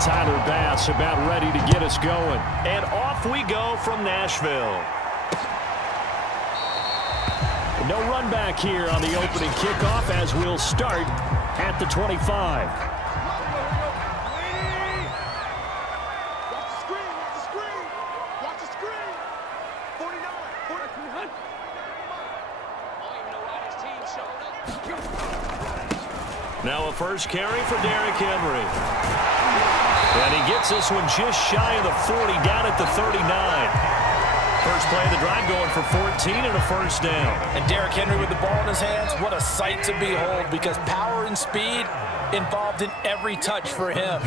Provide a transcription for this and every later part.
Tyler Bass about ready to get us going. And off we go from Nashville. No run back here on the opening kickoff as we'll start at the 25. Now a first carry for Derrick Henry. And he gets this one just shy of the 40, down at the 39. First play of the drive going for 14 and a first down. And Derrick Henry with the ball in his hands, what a sight to behold, because power and speed involved in every touch for him.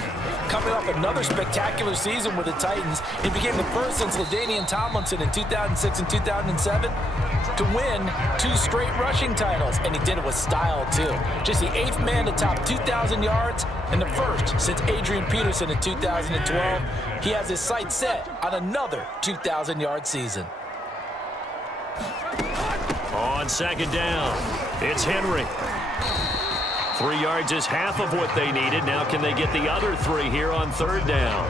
Coming off another spectacular season with the Titans, he became the first since LaDainian Tomlinson in 2006 and 2007 to win 2 straight rushing titles, and he did it with style too. Just the 8th man to top 2,000 yards and the first since Adrian Peterson in 2012. He has his sights set on another 2,000-yard season. On second down, it's Henry. 3 yards is half of what they needed. Now can they get the other 3 here on third down?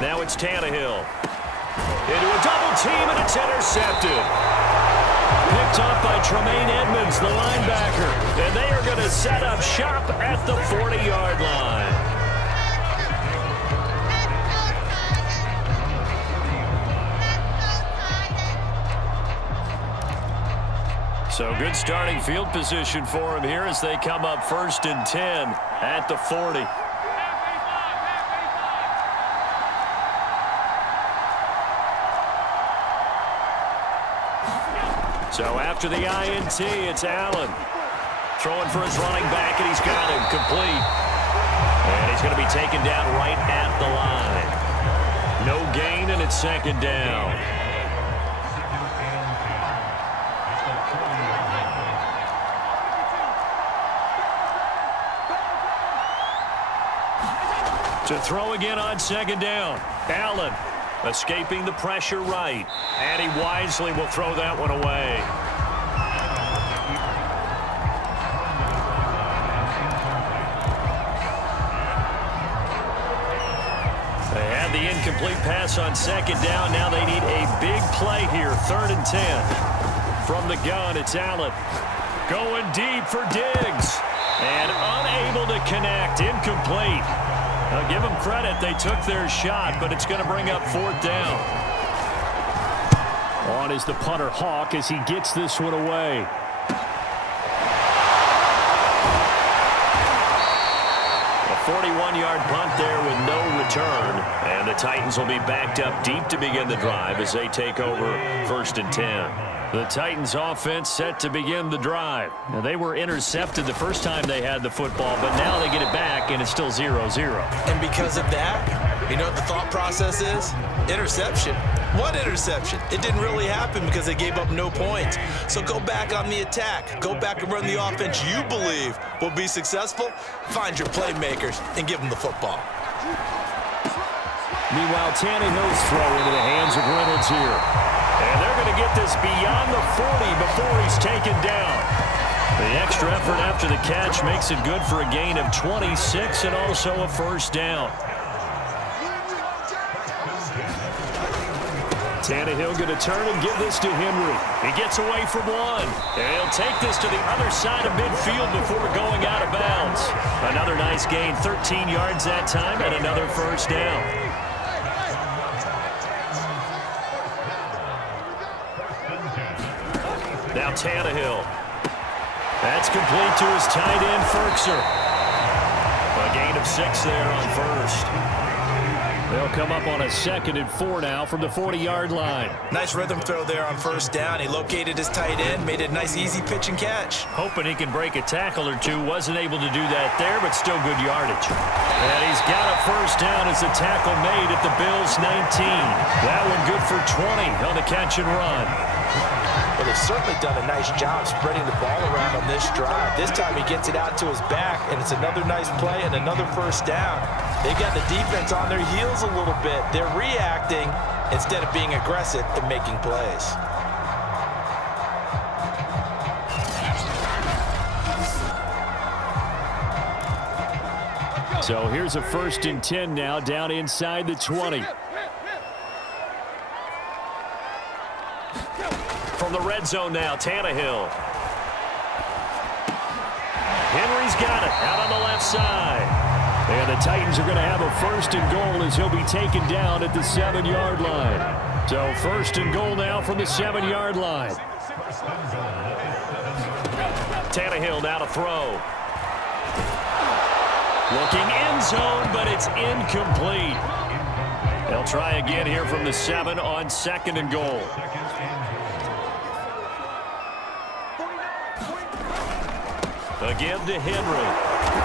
Now it's Tannehill. Into a double team, and it's intercepted. Picked off by Tremaine Edmonds, the linebacker. And they are going to set up shop at the 40-yard line. So good starting field position for him here as they come up 1st and 10 at the 40. So after the INT, it's Allen. Throwing for his running back, and he's got him complete. And he's going to be taken down right at the line. No gain, and it's second down. To throw again on second down. Allen escaping the pressure right. And he wisely will throw that one away. They had the incomplete pass on second down. Now they need a big play here. 3rd and 10. From the gun, it's Allen. Going deep for Diggs. And unable to connect. Incomplete. Now give them credit. They took their shot, but it's going to bring up 4th down. On is the punter Hawk as he gets this one away. A 41-yard punt there with no return. And the Titans will be backed up deep to begin the drive as they take over 1st and 10. The Titans offense set to begin the drive. Now, they were intercepted the first time they had the football, but now they get it back, and it's still 0-0. And because of that, you know what the thought process is? Interception. What interception? It didn't really happen because they gave up no points. So go back on the attack. Go back and run the offense you believe will be successful. Find your playmakers and give them the football. Meanwhile, Tannehill's throw into the hands of Reynolds here. And they're going to get this beyond the 40 before he's taken down. The extra effort after the catch makes it good for a gain of 26 and also a first down. Tannehill going to turn and give this to Henry. He gets away from one. And he'll take this to the other side of midfield before going out of bounds. Another nice gain, 13 yards that time, and another first down. Now Tannehill. That's complete to his tight end, Ferkser. A gain of 6 there on first. They'll come up on a 2nd and 4 now from the 40-yard line. Nice rhythm throw there on first down. He located his tight end, made it a nice easy pitch and catch. Hoping he can break a tackle or two. Wasn't able to do that there, but still good yardage. And he's got a first down as the tackle made at the Bills' 19. That one good for 20 on the catch and run. Well, they've certainly done a nice job spreading the ball around on this drive. This time he gets it out to his back, and it's another nice play and another first down. They've got the defense on their heels a little bit. They're reacting instead of being aggressive and making plays. So here's a 1st and 10 now down inside the 20. From the red zone now, Tannehill. Henry's got it out on the left side. And the Titans are going to have a 1st and goal as he'll be taken down at the 7-yard line. So 1st and goal now from the 7-yard line. Tannehill now to throw. Looking end zone, but it's incomplete. They'll try again here from the 7 on 2nd and goal. Again to Henry.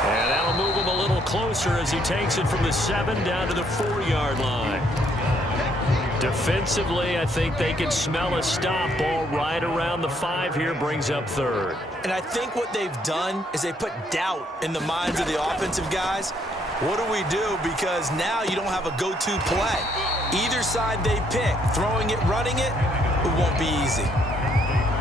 And that'll move him a little closer as he takes it from the 7 down to the 4-yard line. Defensively, I think they can smell a stop. Ball right around the 5 here, brings up 3rd. And I think what they've done is they put doubt in the minds of the offensive guys. What do we do? Because now you don't have a go-to play. Either side they pick, throwing it, running it, it won't be easy.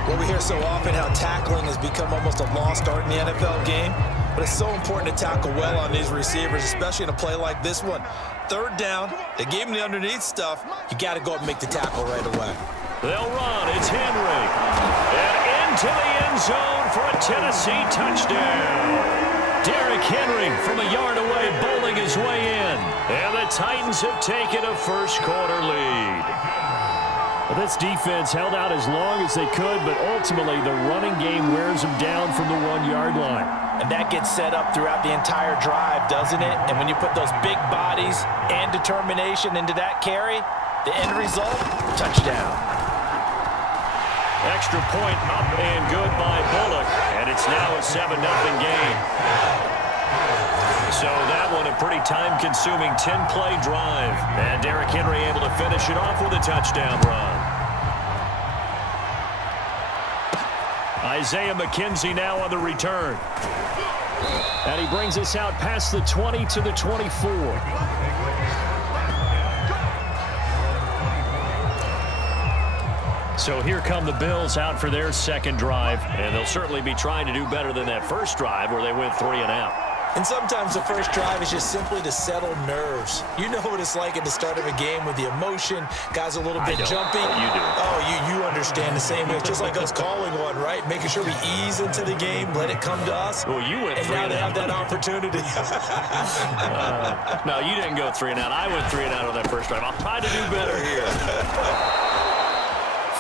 Well, we hear so often how tackling has become almost a lost art in the NFL game. But it's so important to tackle well on these receivers, especially in a play like this one. 3rd down, they gave him the underneath stuff. You got to go up and make the tackle right away. They'll run. It's Henry. And into the end zone for a Tennessee touchdown. Derrick Henry from a yard away, bowling his way in. And the Titans have taken a first-quarter lead. Well, this defense held out as long as they could, but ultimately the running game wears them down from the 1-yard line. And that gets set up throughout the entire drive, doesn't it? And when you put those big bodies and determination into that carry, the end result, touchdown. Extra point up and good by Bullock. And it's now a 7-0 game. So that one a pretty time-consuming 10-play drive. And Derrick Henry able to finish it off with a touchdown run. Isaiah McKenzie now on the return. And he brings us out past the 20 to the 24. So here come the Bills out for their 2nd drive. And they'll certainly be trying to do better than that first drive where they went 3 and out. And sometimes the first drive is just simply to settle nerves. You know what it's like at the start of a game with the emotion. Guys a little bit jumpy. You do. Oh, you understand the same way. It's just like us calling one, right? Making sure we ease into the game, let it come to us. Well, you went 3 and out. And now they have that opportunity. No, you didn't go 3 and out. I went 3 and out on that first drive. I'll try to do better here.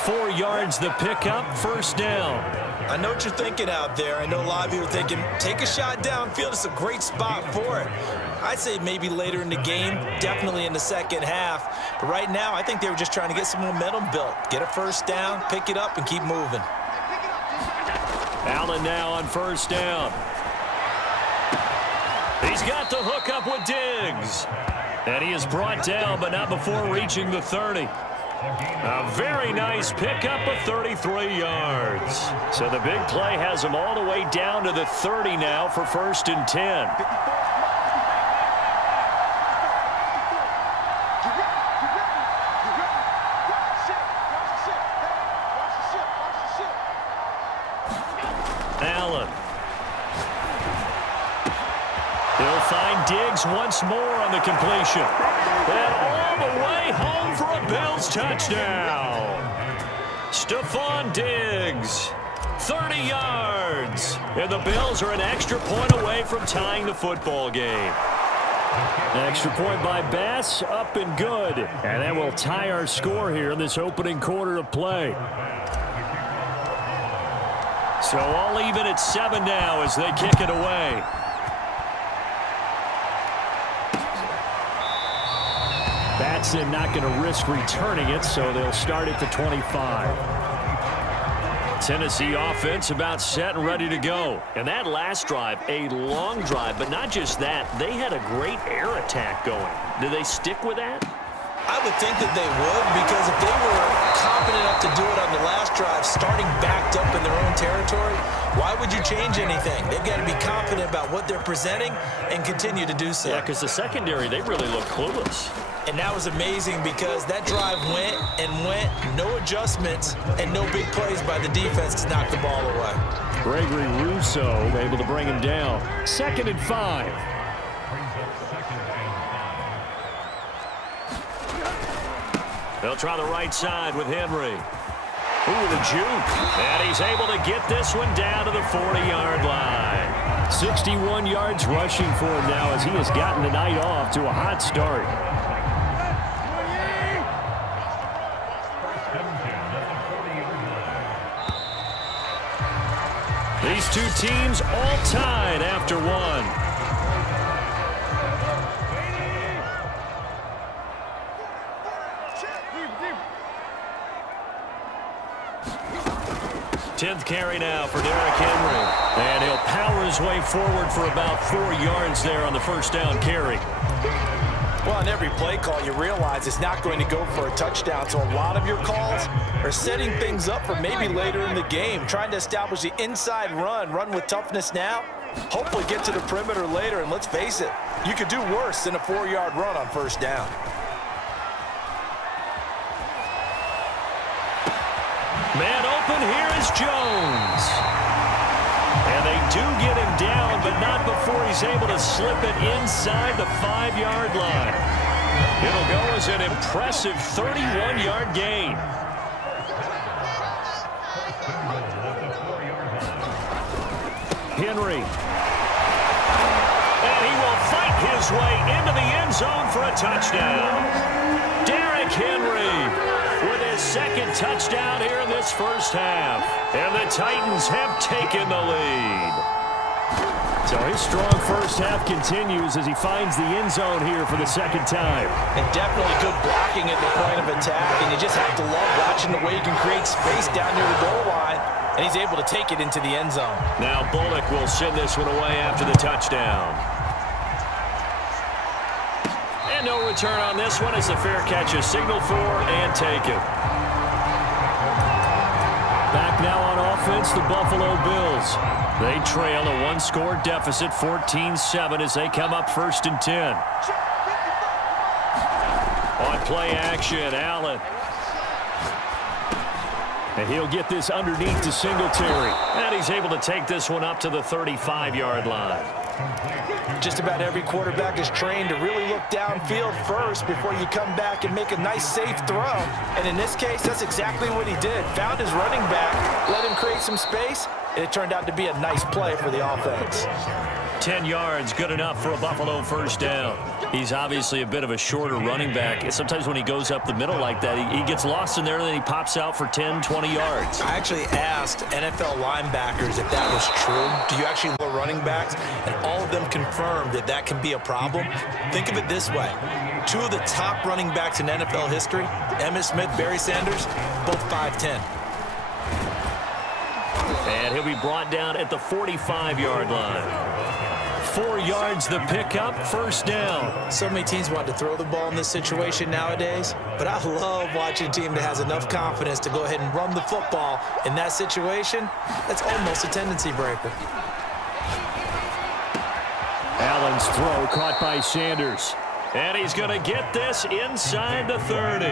4 yards the pickup, 1st down. I know what you're thinking out there. I know a lot of you are thinking, take a shot downfield. It's a great spot for it. I'd say maybe later in the game, definitely in the 2nd half. But right now, I think they were just trying to get some momentum built. Get a 1st down, pick it up, and keep moving. Allen now on 1st down. He's got the hook up with Diggs. And he is brought down, but not before reaching the 30. A very nice pickup of 33 yards. So the big play has him all the way down to the 30 now for 1st and 10. Allen. He'll find Diggs once more on the completion. And all the way home for a Bills touchdown. Stephon Diggs, 30 yards. And the Bills are an extra point away from tying the football game. Extra point by Bass, up and good. And that will tie our score here in this opening quarter of play. So all even at 7 now as they kick it away. Batson not going to risk returning it, so they'll start at the 25. Tennessee offense about set and ready to go. And that last drive, a long drive, but not just that. They had a great air attack going. Do they stick with that? I would think that they would, because if they were confident enough to do it on the last drive, starting backed up in their own territory, why would you change anything? They've got to be confident about what they're presenting and continue to do so. Yeah, because the secondary, they really look clueless. And that was amazing because that drive went and went, no adjustments, and no big plays by the defense to knock the ball away. Gregory Rousseau able to bring him down. 2nd and 5. They'll try the right side with Henry. Ooh, the juke. And he's able to get this one down to the 40-yard line. 61 yards rushing for him now as he has gotten the night off to a hot start. These two teams all tied after one. 10th carry now for Derrick Henry. And he'll power his way forward for about 4 yards there on the first down carry. Well, on every play call, you realize it's not going to go for a touchdown. So a lot of your calls are setting things up for maybe later in the game, trying to establish the inside run with toughness now, hopefully get to the perimeter later. And let's face it, you could do worse than a 4-yard run on first down. Man open, here is Jones. And they do get him down, but not before he's able to slip it inside the 5-yard line. It'll go as an impressive 31-yard gain. Henry. And he will fight his way into the end zone for a touchdown. Derrick Henry with his second touchdown here in this first half. And the Titans have taken the lead. So his strong first half continues as he finds the end zone here for the second time. And definitely good blocking at the point of attack. And you just have to love watching the way he can create space down near the goal line. And he's able to take it into the end zone. Now Bullock will send this one away after the touchdown. And no return on this one as the fair catch is signaled for and taken. Back now on offense, the Buffalo Bills. They trail a one-score deficit, 14-7, as they come up 1st and 10. On play action, Allen. And he'll get this underneath to Singletary. And he's able to take this one up to the 35-yard line. Just about every quarterback is trained to really look downfield first before you come back and make a nice, safe throw. And in this case, that's exactly what he did. Found his running back, let him create some space, and it turned out to be a nice play for the offense. 10 yards, good enough for a Buffalo first down. He's obviously a bit of a shorter running back. Sometimes when he goes up the middle like that, he gets lost in there, and then he pops out for 10, 20 yards. I actually asked NFL linebackers if that was true. Do you actually look at running backs? And all of them confirmed that that can be a problem. Think of it this way. 2 of the top running backs in NFL history, Emmitt Smith, Barry Sanders, both 5'10". And he'll be brought down at the 45-yard line. 4 yards the pickup, first down. So many teams want to throw the ball in this situation nowadays, but I love watching a team that has enough confidence to go ahead and run the football in that situation. That's almost a tendency breaker. Allen's throw caught by Sanders. And he's going to get this inside the 30.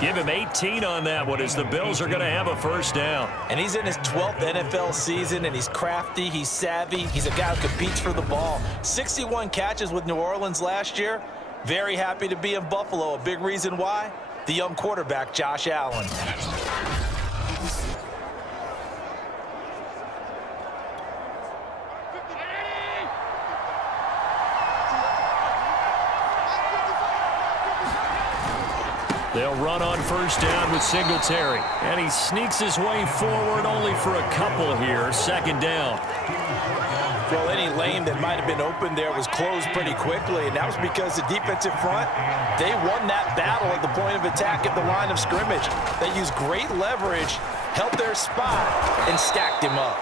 Give him 18 on that one as the Bills are going to have a first down. And he's in his 12th NFL season, and he's crafty, he's savvy, he's a guy who competes for the ball. 61 catches with New Orleans last year. Very happy to be in Buffalo. A big reason why? The young quarterback, Josh Allen. They'll run on first down with Singletary. And he sneaks his way forward only for a couple here. Second down. Well, any lane that might have been open there was closed pretty quickly, and that was because the defensive front, they won that battle at the point of attack at the line of scrimmage. They used great leverage, held their spot, and stacked him up.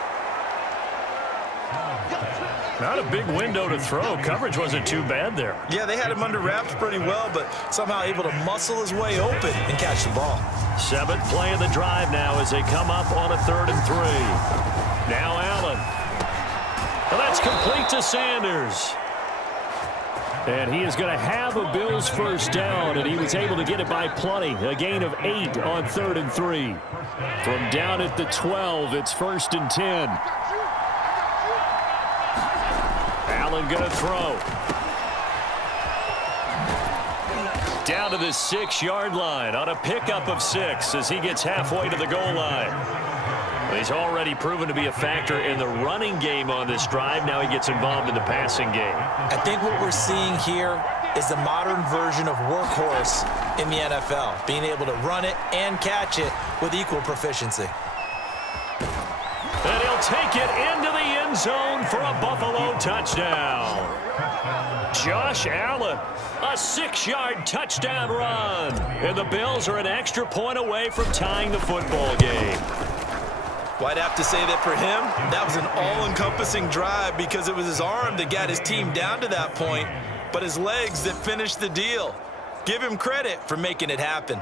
Not a big window to throw. Coverage wasn't too bad there. Yeah, they had him under wraps pretty well, but somehow able to muscle his way open and catch the ball. 7th play of the drive now as they come up on a 3rd and 3. Now Allen. And that's complete to Sanders. And he is going to have a Bills first down, and he was able to get it by plenty. A gain of 8 on 3rd and 3. From down at the 12, it's 1st and 10. Allen going to throw. Down to the 6-yard line on a pickup of 6 as he gets halfway to the goal line. He's already proven to be a factor in the running game on this drive. Now he gets involved in the passing game. I think what we're seeing here is the modern version of workhorse in the NFL, being able to run it and catch it with equal proficiency. And he'll take it into the end zone for a Buffalo touchdown. Josh Allen, a 6-yard touchdown run. And the Bills are an extra point away from tying the football game. Well, I'd have to say that for him, that was an all-encompassing drive because it was his arm that got his team down to that point, but his legs that finished the deal. Give him credit for making it happen.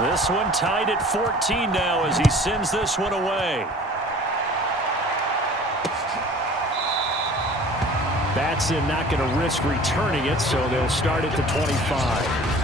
This one tied at 14 now as he sends this one away. Batson not going to risk returning it, so they'll start at the 25.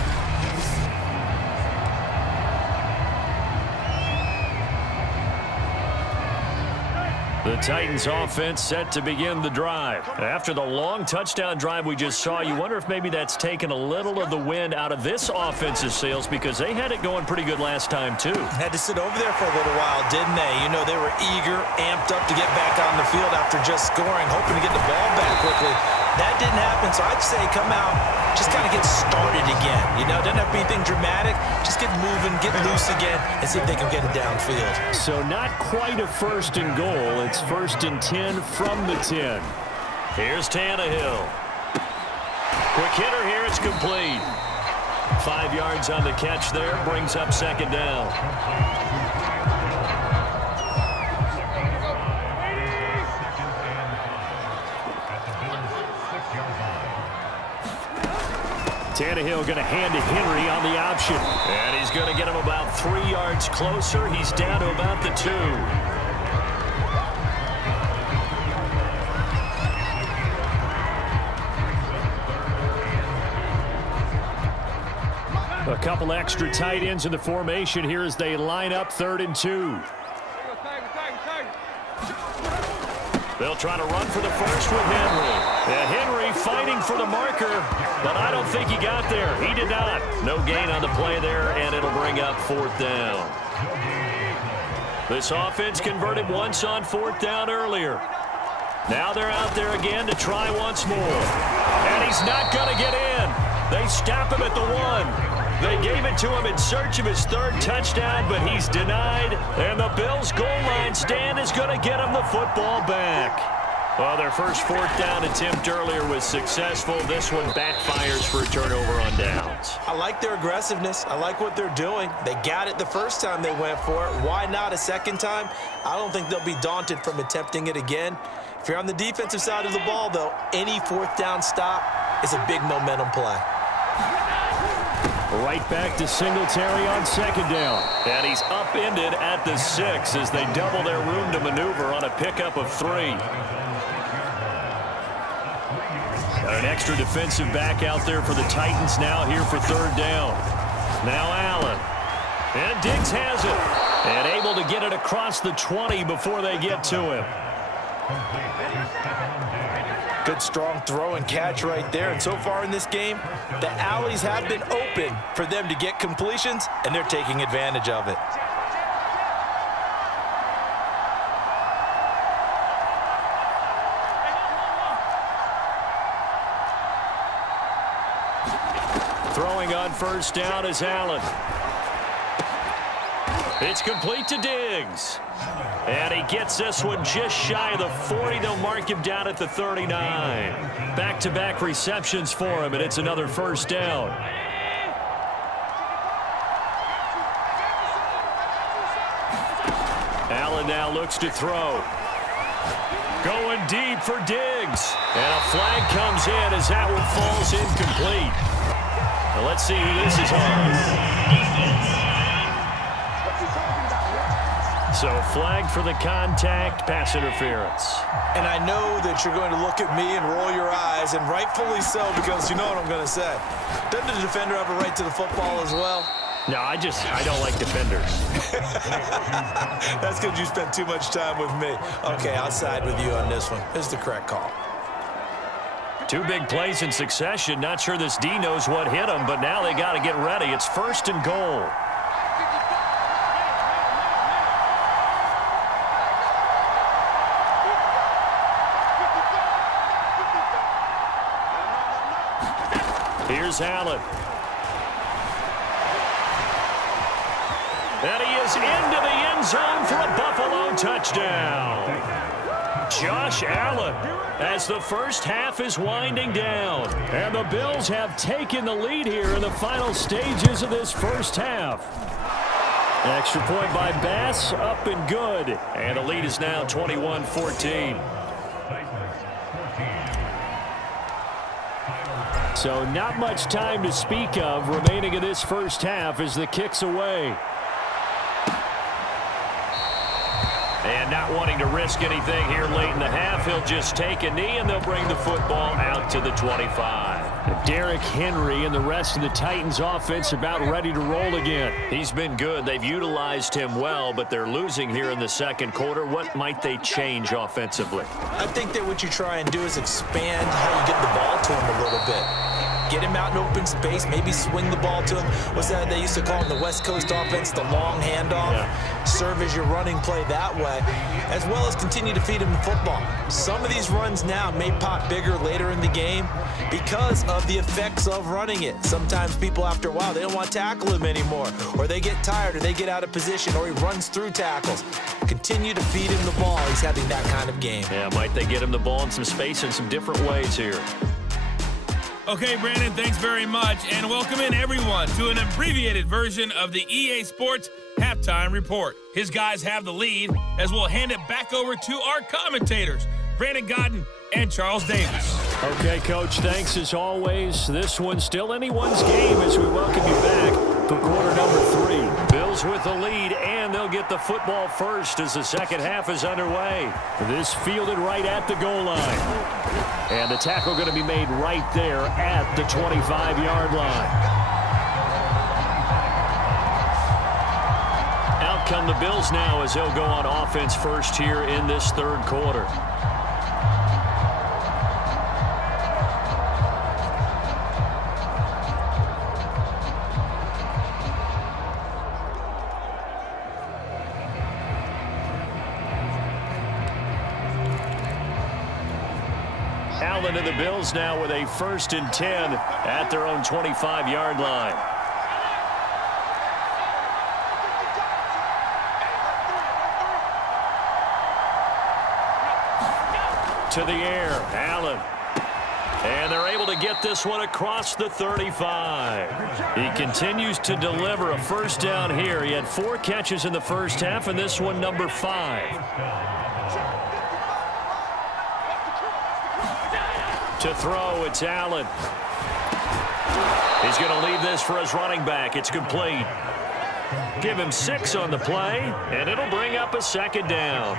The Titans offense set to begin the drive. After the long touchdown drive we just saw, you wonder if maybe that's taken a little of the wind out of this offense's sails because they had it going pretty good last time too. Had to sit over there for a little while, didn't they? You know, they were eager, amped up to get back on the field after just scoring, hoping to get the ball back quickly. That didn't happen, so I'd say come out, just kind of get started again. You know, doesn't have to be anything dramatic. Just get moving, get loose again, and see if they can get it downfield. So not quite a 1st and goal. It's 1st and 10 from the 10. Here's Tannehill. Quick hitter here, it's complete. 5 yards on the catch there, brings up 2nd down. Tannehill going to hand to Henry on the option. And he's going to get him about 3 yards closer. He's down to about the 2. A couple extra tight ends in the formation here as they line up 3rd and 2. They'll try to run for the first with Henry. And Henry fighting for the marker, but I don't think he got there. He did not. No gain on the play there, and it'll bring up 4th down. This offense converted once on 4th down earlier. Now they're out there again to try once more. And he's not going to get in. They stop him at the 1. They gave it to him in search of his 3rd touchdown, but he's denied. And the Bills' goal line stand is going to get him the football back. Well, their first 4th down attempt earlier was successful. This one backfires for a turnover on downs. I like their aggressiveness. I like what they're doing. They got it the first time they went for it. Why not a second time? I don't think they'll be daunted from attempting it again. If you're on the defensive side of the ball, though, any 4th down stop is a big momentum play. Right back to Singletary on 2nd down. And he's upended at the 6 as they double their room to maneuver on a pickup of 3. An extra defensive back out there for the Titans now here for 3rd down. Now Allen. And Diggs has it. And able to get it across the 20 before they get to him. Good strong throw and catch right there. And so far in this game, the alleys have been open for them to get completions, and they're taking advantage of it. Throwing on 1st down is Allen. It's complete to Diggs. And he gets this one just shy of the 40. They'll mark him down at the 39. Back-to-back receptions for him, and it's another 1st down. Allen now looks to throw. Going deep for Diggs. And a flag comes in as that one falls incomplete. Now let's see who this is on. So flag for the contact, pass interference. And I know that you're going to look at me and roll your eyes, and rightfully so, because you know what I'm going to say. Doesn't the defender have a right to the football as well? No, I don't like defenders. That's because you spent too much time with me. Okay, I'll side with you on this one. This is the correct call. Two big plays in succession. Not sure this D knows what hit him, but now they got to get ready. It's 1st and goal. Here's Allen. And he is into the end zone for a Buffalo touchdown. Josh Allen, as the first half is winding down. And the Bills have taken the lead here in the final stages of this first half. Extra point by Bass, up and good. And the lead is now 21-14. So not much time to speak of remaining in this first half as the kick's away. And not wanting to risk anything here late in the half, he'll just take a knee and they'll bring the football out to the 25. Derrick Henry and the rest of the Titans offense about ready to roll again. He's been good. They've utilized him well, but they're losing here in the second quarter. What might they change offensively? I think that what you try and do is expand how you get the ball to him a little bit. Get him out in open space, maybe swing the ball to him. What's that they used to call in the West Coast offense, the long handoff? Yeah. Serve as your running play that way, as well as continue to feed him the football. Some of these runs now may pop bigger later in the game because of the effects of running it. Sometimes people, after a while, they don't want to tackle him anymore, or they get tired, or they get out of position, or he runs through tackles. Continue to feed him the ball. He's having that kind of game. Yeah, might they get him the ball in some space in some different ways here. Okay, Brandon, thanks very much, and welcome in everyone to an abbreviated version of the EA Sports Halftime Report. His guys have the lead as we'll hand it back over to our commentators, Brandon Godden and Charles Davis. Okay, Coach, thanks as always. This one's still anyone's game as we welcome you back for quarter number 3. Bills with the lead, and they'll get the football first as the second half is underway. This fielded right at the goal line. And the tackle going to be made right there at the 25-yard line. Out come the Bills now as they'll go on offense first here in this third quarter. Allen and the Bills now with a 1st and 10 at their own 25-yard line. To the air, Allen. And they're able to get this one across the 35. He continues to deliver a first down here. He had 4 catches in the first half, and this one number 5. To throw, it's Allen. He's going to leave this for his running back. It's complete. Give him 6 on the play, and it'll bring up a second down.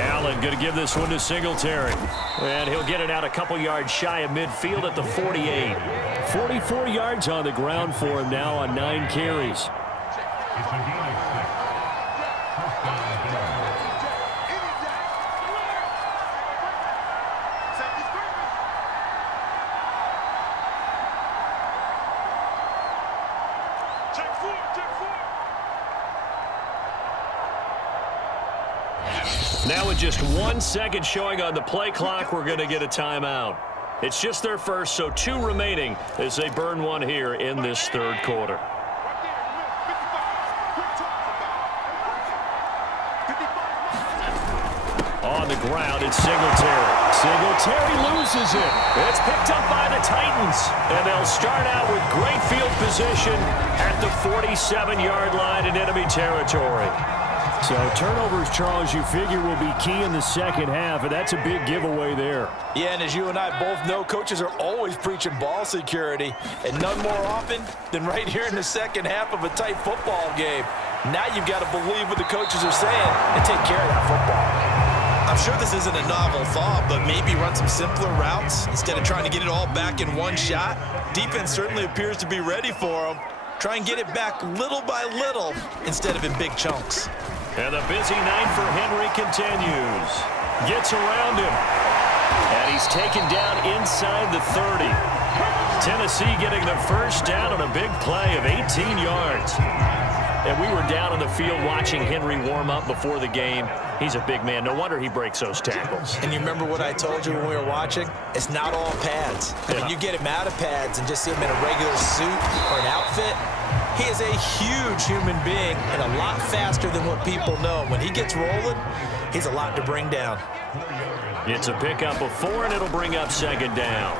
Allen going to give this one to Singletary. And he'll get it out a couple yards shy of midfield at the 48. 44 yards on the ground for him now on 9 carries. Now with just 1 second showing on the play clock, we're going to get a timeout. It's just their first, so 2 remaining as they burn one here in this third quarter. On the ground, it's Singletary. Singletary loses it. It's picked up by the Titans, and they'll start out with great field position at the 47-yard line in enemy territory. So turnovers, Charles, you figure will be key in the second half, and that's a big giveaway there. Yeah, and as you and I both know, coaches are always preaching ball security, and none more often than right here in the second half of a tight football game. Now you've got to believe what the coaches are saying and take care of that football. I'm sure this isn't a novel thought, but maybe run some simpler routes instead of trying to get it all back in one shot. Defense certainly appears to be ready for them. Try and get it back little by little instead of in big chunks. And the busy night for Henry continues. Gets around him. And he's taken down inside the 30. Tennessee getting the first down on a big play of 18 yards. And we were down on the field watching Henry warm up before the game. He's a big man. No wonder he breaks those tackles. And you remember what I told you when we were watching? It's not all pads. Yeah. When you get him out of pads and just see him in a regular suit or an outfit, he is a huge human being and a lot faster than what people know. When he gets rolling, he's a lot to bring down. It's a pickup of 4, and it'll bring up second down.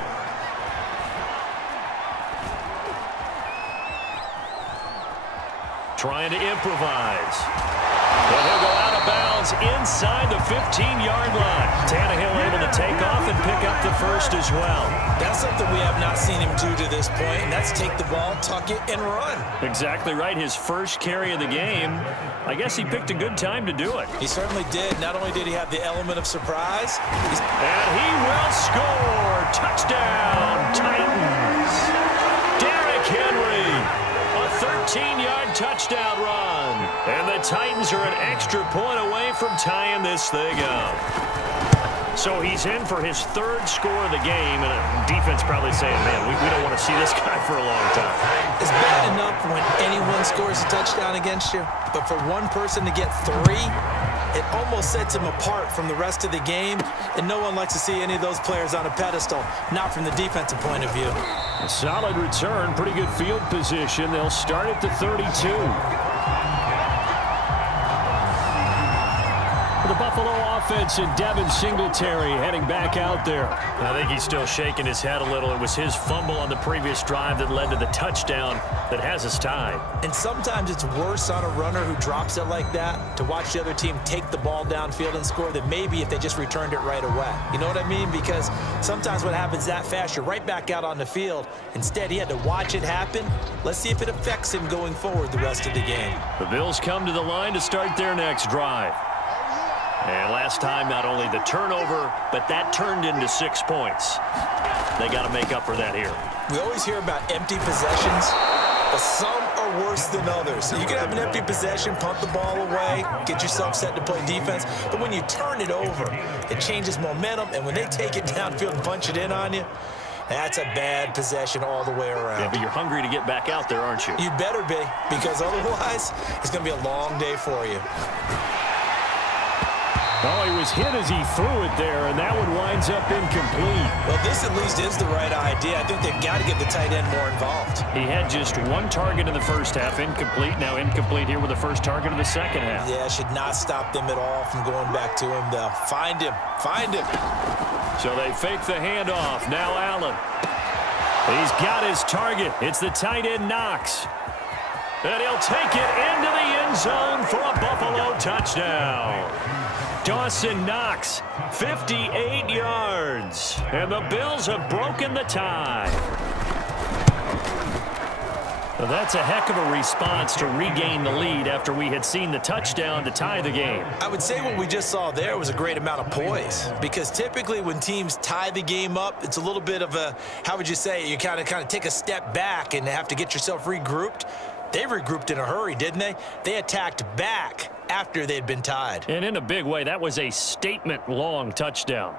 Trying to improvise. And he'll go out of bounds inside the 15-yard line. Tannehill able to take off and pick up the first as well. That's something we have not seen him do to this point, and that's take the ball, tuck it, and run. Exactly right. His first carry of the game. I guess he picked a good time to do it. He certainly did. Not only did he have the element of surprise, and he will score. Touchdown, Titans. Derrick Henry. A 13-yard touchdown run. And the Titans are an extra point away from tying this thing up. So he's in for his 3rd score of the game, and defense probably saying, man, we don't want to see this guy for a long time. It's bad enough when anyone scores a touchdown against you, but for one person to get 3, it almost sets him apart from the rest of the game, and no one likes to see any of those players on a pedestal, not from the defensive point of view. A solid return, pretty good field position. They'll start at the 32. The Buffalo offense and Devin Singletary heading back out there. I think he's still shaking his head a little. It was his fumble on the previous drive that led to the touchdown that has us tied. And sometimes it's worse on a runner who drops it like that to watch the other team take the ball downfield and score than maybe if they just returned it right away. You know what I mean? Because sometimes what happens that fast, you're right back out on the field. Instead, he had to watch it happen. Let's see if it affects him going forward the rest of the game. The Bills come to the line to start their next drive. And last time, not only the turnover, but that turned into 6 points. They got to make up for that here. We always hear about empty possessions, but some are worse than others. So you can have an empty possession, punt the ball away, get yourself set to play defense. But when you turn it over, it changes momentum. And when they take it downfield and punch it in on you, that's a bad possession all the way around. Yeah, but you're hungry to get back out there, aren't you? You better be, because otherwise, it's going to be a long day for you. Oh, he was hit as he threw it there, and that one winds up incomplete. Well, this at least is the right idea. I think they've got to get the tight end more involved. He had just 1 target in the first half, incomplete. Now incomplete here with the first target of the second half. Yeah, should not stop them at all from going back to him. They'll find him. Find him. So they fake the handoff. Now Allen. He's got his target. It's the tight end Knox. And he'll take it into the end zone for a Buffalo touchdown. Dawson Knox, 58 yards. And the Bills have broken the tie. Well, that's a heck of a response to regain the lead after we had seen the touchdown to tie the game. I would say what we just saw there was a great amount of poise, because typically when teams tie the game up, it's a little bit of a, how would you say, you kind of take a step back and have to get yourself regrouped. They regrouped in a hurry, didn't they? They attacked back after they'd been tied. And in a big way, that was a statement-long touchdown.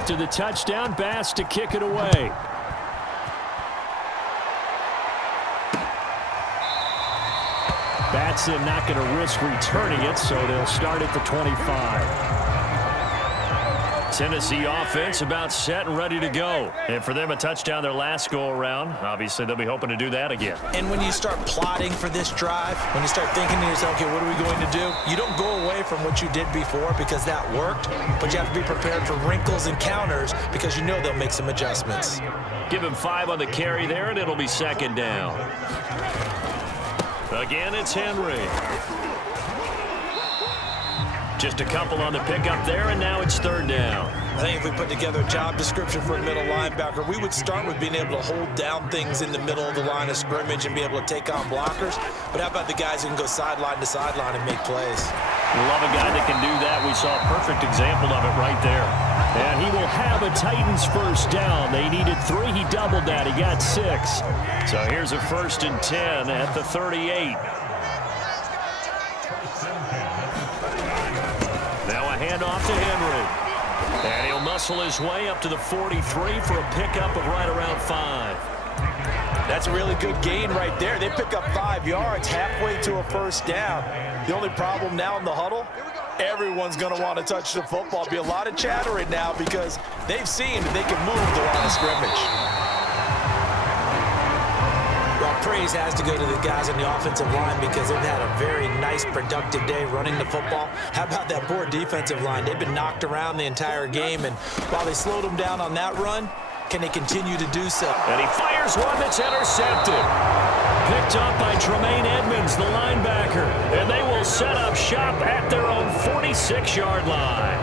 After the touchdown, Bass to kick it away. Batson not going to risk returning it, so they'll start at the 25. Tennessee offense about set and ready to go. And for them, a touchdown their last go-around. Obviously, they'll be hoping to do that again. And when you start plotting for this drive, when you start thinking to yourself, okay, what are we going to do? You don't go away from what you did before because that worked, but you have to be prepared for wrinkles and counters because you know they'll make some adjustments. Give him 5 on the carry there, and it'll be second down. Again, it's Henry. Just a couple on the pickup there, and now it's third down. I think if we put together a job description for a middle linebacker, we would start with being able to hold down things in the middle of the line of scrimmage and be able to take on blockers. But how about the guys who can go sideline to sideline and make plays? Love a guy that can do that. We saw a perfect example of it right there. And he will have a Titans first down. They needed 3. He doubled that. He got 6. So here's a 1st and 10 at the 38. Now a handoff to Henry. And he'll muscle his way up to the 43 for a pickup of right around 5. That's a really good gain right there. They pick up 5 yards halfway to a first down. The only problem now in the huddle, everyone's going to want to touch the football. Be a lot of chattering now because they've seen that they can move the line of scrimmage. Well, praise has to go to the guys on the offensive line because they've had a very nice, productive day running the football. How about that poor defensive line? They've been knocked around the entire game, and while they slowed them down on that run, can they continue to do so? And he fires one that's intercepted. Picked up by Tremaine Edmonds, the linebacker. And they will set up shop at their own 46-yard line.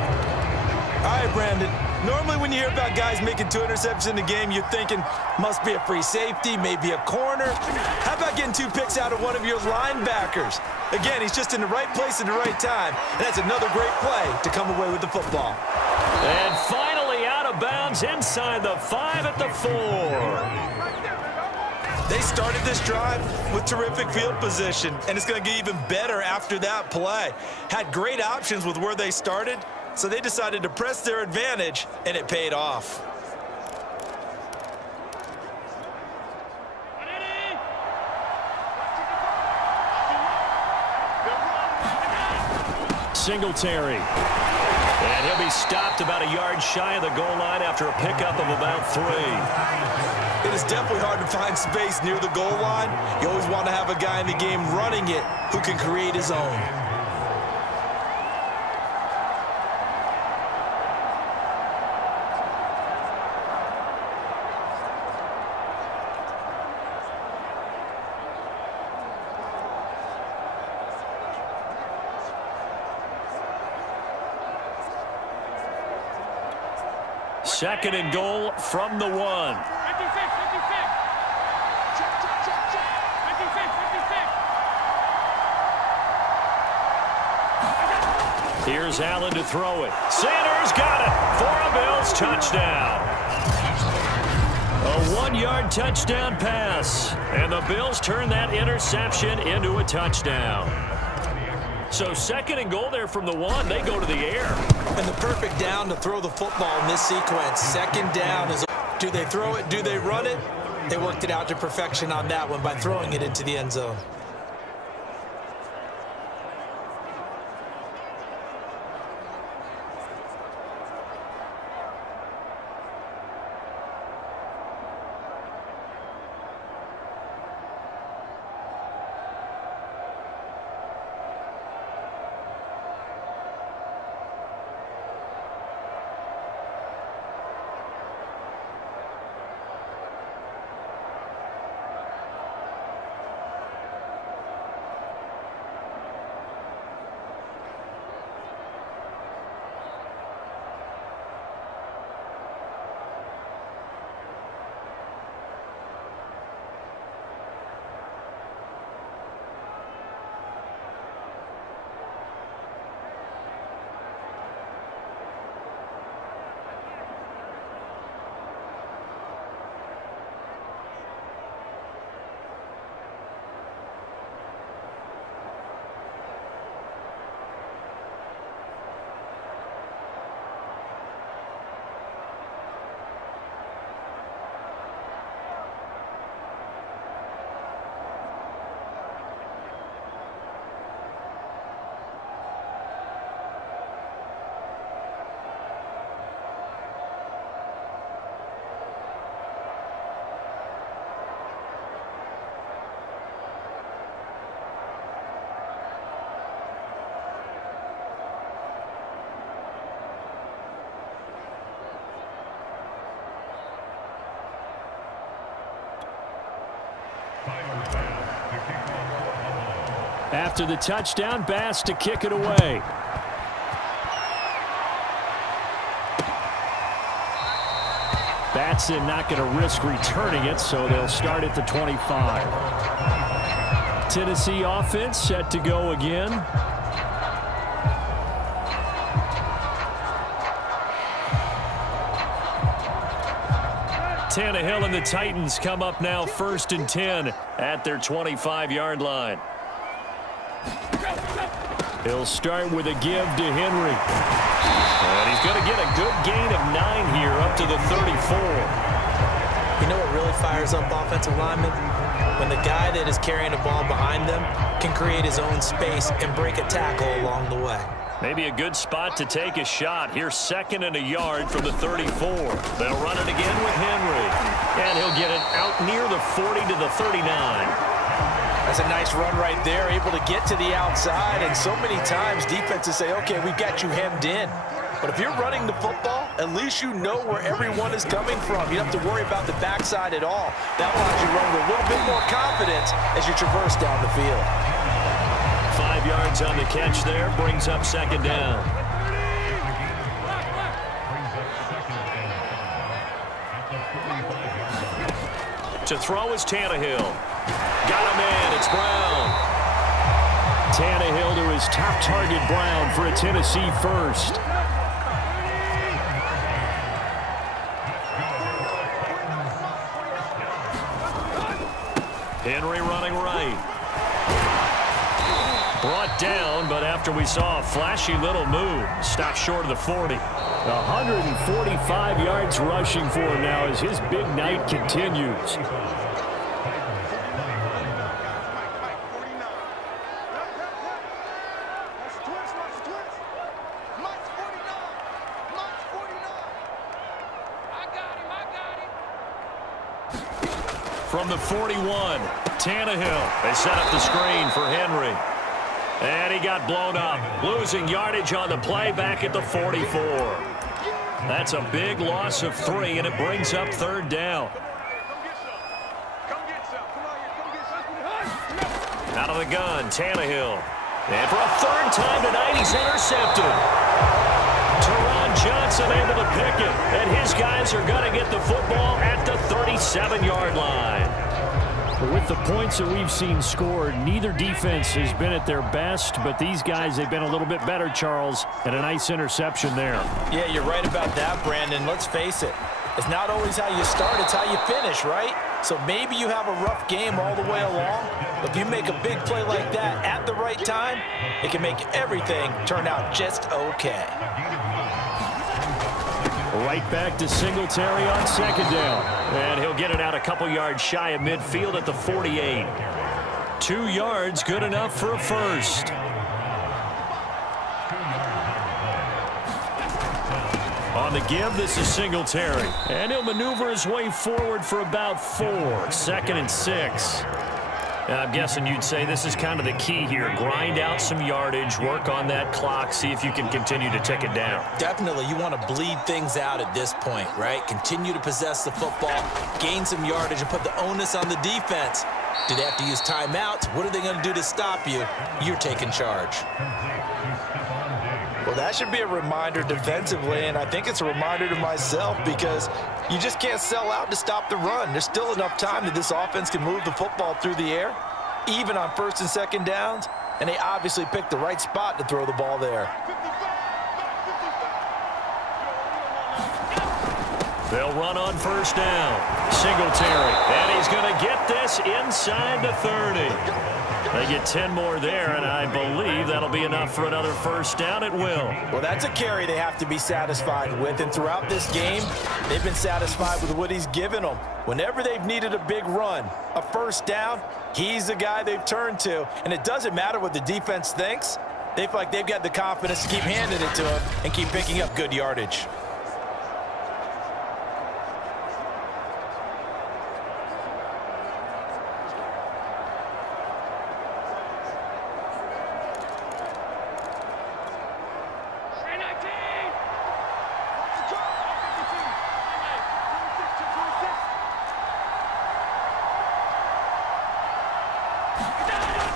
All right, Brandon. Normally when you hear about guys making 2 interceptions in the game, you're thinking must be a free safety, maybe a corner. How about getting 2 picks out of one of your linebackers? Again, he's just in the right place at the right time. And that's another great play to come away with the football. And finally out of bounds inside the 5 at the 4. They started this drive with terrific field position, and it's going to get even better after that play. Had great options with where they started, so they decided to press their advantage, and it paid off. Singletary. And he'll be stopped about a yard shy of the goal line after a pickup of about 3. It is definitely hard to find space near the goal line. You always want to have a guy in the game running it who can create his own. Second and goal from the 1. Here's Allen to throw it. Sanders got it for a Bills touchdown. A 1-yard touchdown pass. And the Bills turn that interception into a touchdown. So second and goal there from the 1. They go to the air. And the perfect down to throw the football in this sequence. Second down is, do they throw it? Do they run it? They worked it out to perfection on that one by throwing it into the end zone. After the touchdown, Bass to kick it away. Batson not going to risk returning it, so they'll start at the 25. Tennessee offense set to go again. Tannehill and the Titans come up now 1st and 10 at their 25-yard line. He'll start with a give to Henry. And he's going to get a good gain of 9 here up to the 34. You know what really fires up offensive linemen? When the guy that is carrying the ball behind them can create his own space and break a tackle along the way. Maybe a good spot to take a shot. Here's 2nd and a yard from the 34. They'll run it again with Henry. And he'll get it out near the 40 to the 39. That's a nice run right there, able to get to the outside. And so many times defenses say, okay, we've got you hemmed in. But if you're running the football, at least you know where everyone is coming from. You don't have to worry about the backside at all. That allows you to run with a little bit more confidence as you traverse down the field. 5 yards on the catch there, brings up 2nd down. To throw is Tannehill. Got him in, it's Brown. Tannehill to his top target, Brown, for a Tennessee first. Henry running right. Brought down, but after we saw a flashy little move, stopped short of the 40. 145 yards rushing for him now as his big night continues. From the 41, Tannehill. They set up the screen for Henry. And he got blown up, losing yardage on the play back at the 44. That's a big loss of 3, and it brings up 3rd down. Out of the gun, Tannehill. And for a 3rd time tonight, he's intercepted. Teron Johnson able to pick it, and his guys are going to get the football at the 37-yard line. With the points that we've seen scored, neither defense has been at their best, but these guys, they've been a little bit better, Charles, and a nice interception there. Yeah, you're right about that, Brandon. Let's face it. It's not always how you start, it's how you finish, right? So maybe you have a rough game all the way along, but if you make a big play like that at the right time, it can make everything turn out just okay. Right back to Singletary on 2nd down. And he'll get it out a couple yards shy of midfield at the 48. 2 yards, good enough for a first. On the give, this is Singletary. And he'll maneuver his way forward for about 4. 2nd and 6. I'm guessing you'd say this is kind of the key here. Grind out some yardage, work on that clock, see if you can continue to tick it down. Definitely, you want to bleed things out at this point, right? Continue to possess the football, gain some yardage, and put the onus on the defense. Do they have to use timeouts? What are they going to do to stop you? You're taking charge. Well, that should be a reminder defensively, and I think it's a reminder to myself because you just can't sell out to stop the run. There's still enough time that this offense can move the football through the air, even on 1st and 2nd downs, and they obviously picked the right spot to throw the ball there. They'll run on 1st down. Singletary, and he's going to get this inside the 30. They get 10 more there, and I believe that'll be enough for another 1st down. It will. Well, that's a carry they have to be satisfied with, and throughout this game, they've been satisfied with what he's given them. Whenever they've needed a big run, a 1st down, he's the guy they've turned to, and it doesn't matter what the defense thinks. They feel like they've got the confidence to keep handing it to him and keep picking up good yardage.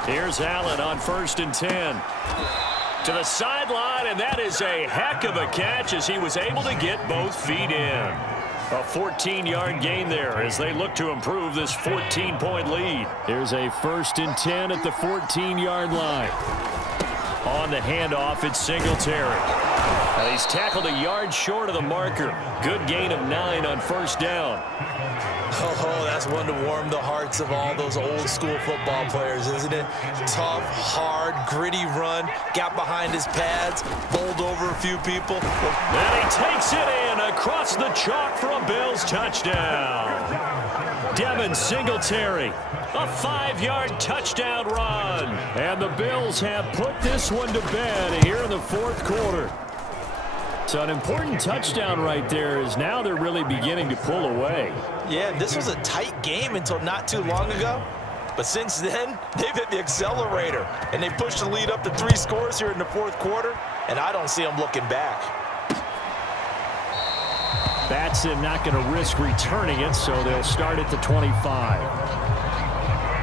Here's Allen on 1st and 10. To the sideline, and that is a heck of a catch as he was able to get both feet in. A 14-yard gain there as they look to improve this 14-point lead. Here's a 1st and 10 at the 14-yard line. On the handoff, it's Singletary. He's tackled a yard short of the marker. Good gain of 9 on 1st down. Oh, that's one to warm the hearts of all those old-school football players, isn't it? Tough, hard, gritty run, got behind his pads, bowled over a few people. And he takes it in across the chalk for a Bills touchdown. Devin Singletary, a 5-yard touchdown run. And the Bills have put this one to bed here in the 4th quarter. So an important touchdown right there is now they're really beginning to pull away. Yeah, this was a tight game until not too long ago. But since then, they've hit the accelerator. And they pushed the lead up to 3 scores here in the 4th quarter. And I don't see them looking back. Batson not going to risk returning it, so they'll start at the 25.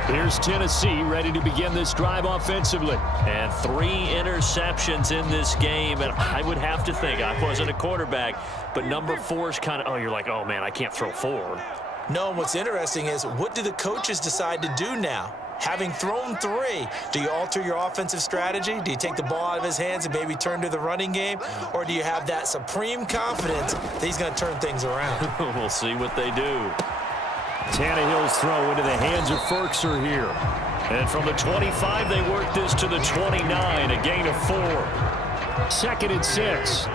Here's Tennessee ready to begin this drive offensively. And 3 interceptions in this game. And I would have to think, I wasn't a quarterback, but number 4 is kind of, you're like, oh, man, I can't throw 4. No, what's interesting is what do the coaches decide to do now? Having thrown 3, do you alter your offensive strategy? Do you take the ball out of his hands and maybe turn to the running game? Or do you have that supreme confidence that he's going to turn things around? We'll see what they do. Tannehill's throw into the hands of Ferkser here. And from the 25, they work this to the 29, a gain of 4. 2nd and 6.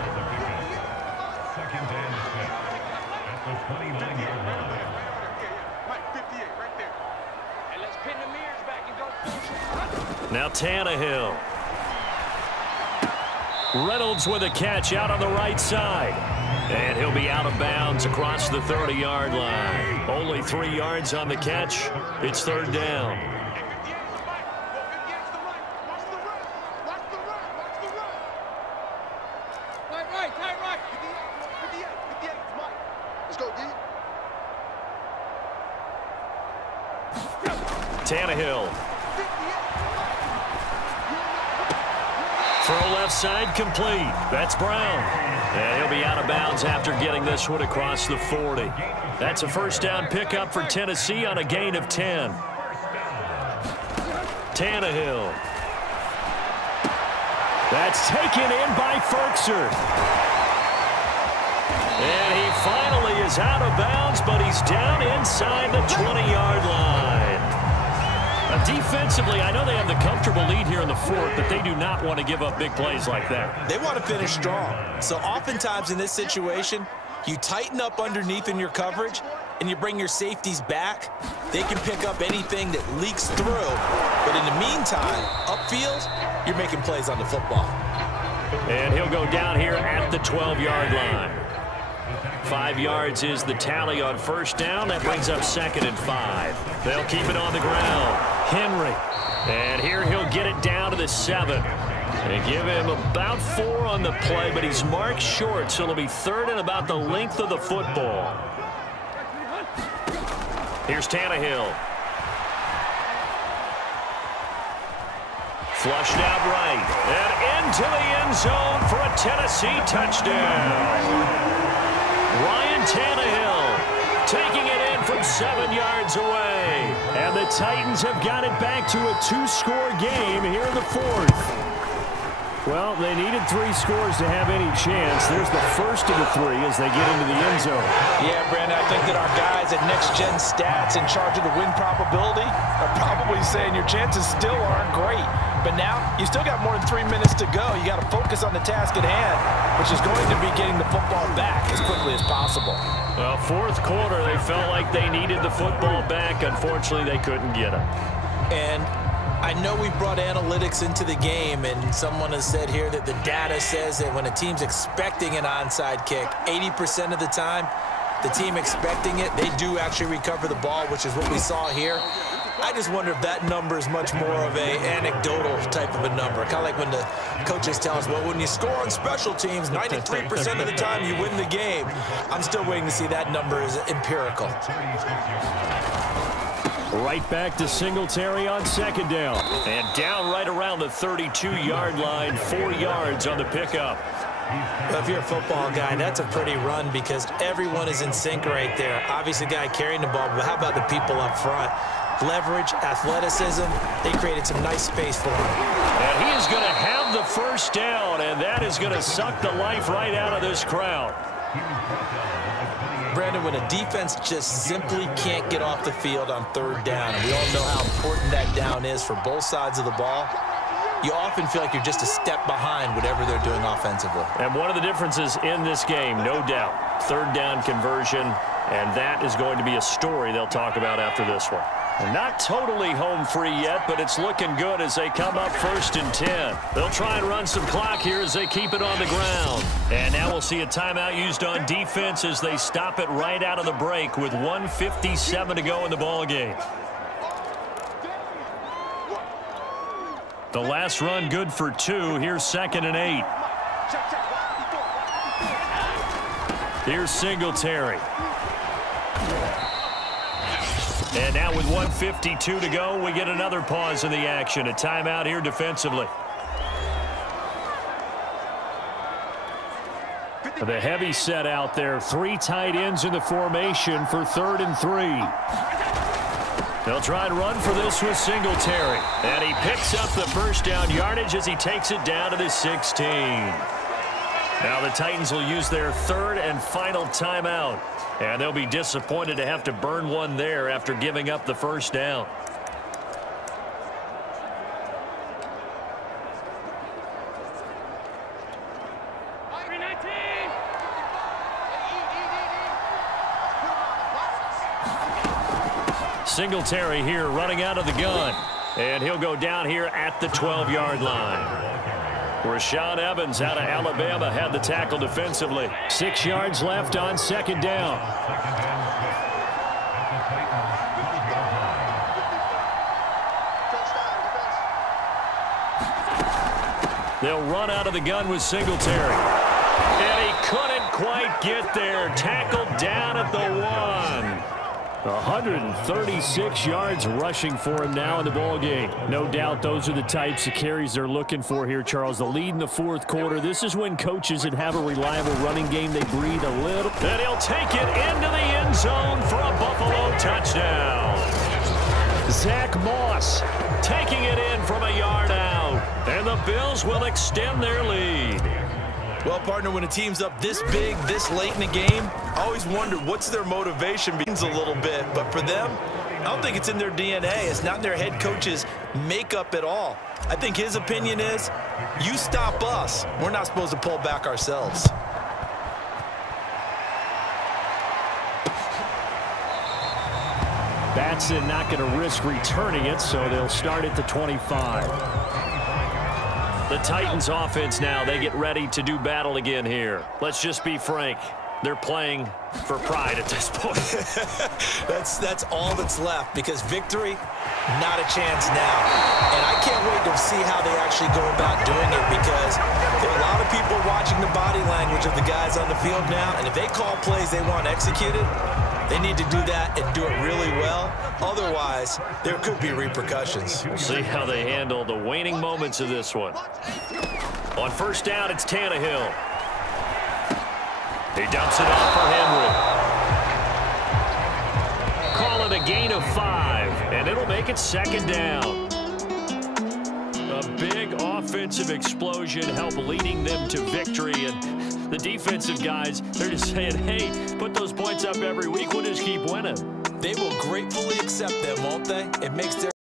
Now Tannehill. Reynolds with a catch out on the right side. And he'll be out of bounds across the 30-yard line. Only 3 yards on the catch. It's 3rd down. Tannehill. Throw left side complete. That's Brown. And he'll be out of bounds after getting this one across the 40. That's a 1st down pickup for Tennessee on a gain of 10. Tannehill. That's taken in by Ferkser. And he finally is out of bounds, but he's down inside the 20-yard line. Defensively, I know they have the comfortable lead here in the 4th, but they do not want to give up big plays like that. They want to finish strong. So oftentimes in this situation, you tighten up underneath in your coverage, and you bring your safeties back. They can pick up anything that leaks through. But in the meantime, upfield, you're making plays on the football. And he'll go down here at the 12-yard line. 5 yards is the tally on 1st down. That brings up 2nd and 5. They'll keep it on the ground. Henry. And here he'll get it down to the 7. They give him about 4 on the play, but he's marked short, so it'll be 3rd and about the length of the football. Here's Tannehill. Flushed out right. And into the end zone for a Tennessee touchdown. Ryan Tannehill taking it in from 7 yards away. And the Titans have got it back to a 2-score game here in the 4th. Well, they needed 3 scores to have any chance. There's the first of the 3 as they get into the end zone. Yeah, Brandon, I think that our guys at Next Gen Stats in charge of the win probability are probably saying your chances still aren't great. But now, you still got more than 3 minutes to go. You got to focus on the task at hand, which is going to be getting the football back as quickly as possible. Well, 4th quarter, they felt like they needed the football back. Unfortunately, they couldn't get it. And I know we brought analytics into the game, and someone has said here that the data says that when a team's expecting an onside kick, 80% of the time, the team expecting it, they do actually recover the ball, which is what we saw here. I just wonder if that number is much more of a anecdotal type of a number. Kind of like when the coaches tell us, well, when you score on special teams, 93% of the time you win the game. I'm still waiting to see that number is empirical. Right back to Singletary on second down. And down right around the 32-yard line, 4 yards on the pickup. Well, if you're a football guy, that's a pretty run because everyone is in sync right there. Obviously, the guy carrying the ball, but how about the people up front? Leverage, athleticism, they created some nice space for him. And he is going to have the first down, and that is going to suck the life right out of this crowd. Brandon, when a defense just simply can't get off the field on third down, and we all know how important that down is for both sides of the ball, you often feel like you're just a step behind whatever they're doing offensively. And one of the differences in this game, no doubt, third down conversion, and that is going to be a story they'll talk about after this one. Not totally home free yet, but it's looking good as they come up 1st and 10. They'll try and run some clock here as they keep it on the ground. And now we'll see a timeout used on defense as they stop it right out of the break with 1:57 to go in the ball game. The last run good for 2. Here's 2nd and 8. Here's Singletary. And now with 1:52 to go, we get another pause in the action. A timeout here defensively. The heavy set out there. 3 tight ends in the formation for 3rd and 3. They'll try and run for this with Singletary. And he picks up the first down yardage as he takes it down to the 16. Now the Titans will use their 3rd and final timeout. And they'll be disappointed to have to burn one there after giving up the first down. Singletary here running out of the gun. And he'll go down here at the 12-yard line. Rashaan Evans out of Alabama had the tackle defensively. 6 yards left on 2nd down. They'll run out of the gun with Singletary. And he couldn't quite get there. Tackled down at the 1. 136 yards rushing for him now in the ball game. No doubt those are the types of carries they're looking for here, Charles. The lead in the 4th quarter. This is when coaches that have a reliable running game, they breathe a little. And he'll take it into the end zone for a Buffalo touchdown. Zach Moss taking it in from a yard out. And the Bills will extend their lead. Well, partner, when a team's up this big, this late in the game, I always wonder what's their motivation means a little bit. But for them, I don't think it's in their DNA. It's not in their head coach's makeup at all. I think his opinion is, you stop us. We're not supposed to pull back ourselves. Batson not going to risk returning it, so they'll start at the 25. The Titans offense now, they get ready to do battle again here. Let's just be frank. They're playing for pride at this point. That's all that's left because victory, not a chance now. And I can't wait to see how they actually go about doing it because there are a lot of people watching the body language of the guys on the field now. And if they call plays they want executed, they need to do that and do it really well. Otherwise, there could be repercussions. We'll see how they handle the waning moments of this one. On 1st down, it's Tannehill. He dumps it off for Henry. Call it a gain of 5, and it'll make it 2nd down. A big offensive explosion helped leading them to victory, and the defensive guys, they're just saying, hey, put those points up every week. We'll just keep winning. They will gratefully accept them, won't they? It makes their